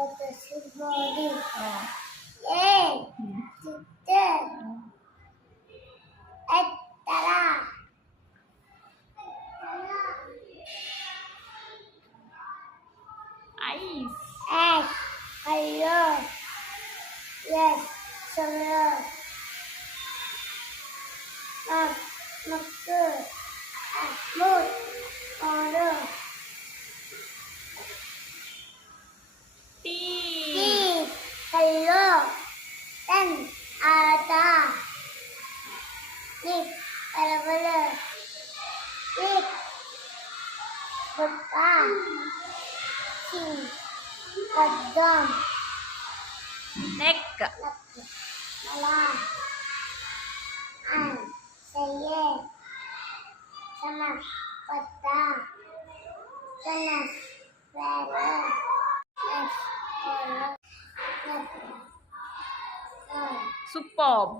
body. Oh. A. Sister. Ettara. Ice. X. Color. Yes. Summer. Mukku. Mood. Order. T. T. Hello. Then. Ada. Nick. Traveler. Nick. Buka. Sing. Kadam. Neck. Malam. An. Saya. Sanak. Peta. Sanas. Vera. Nes. Kolok. Net. Superb.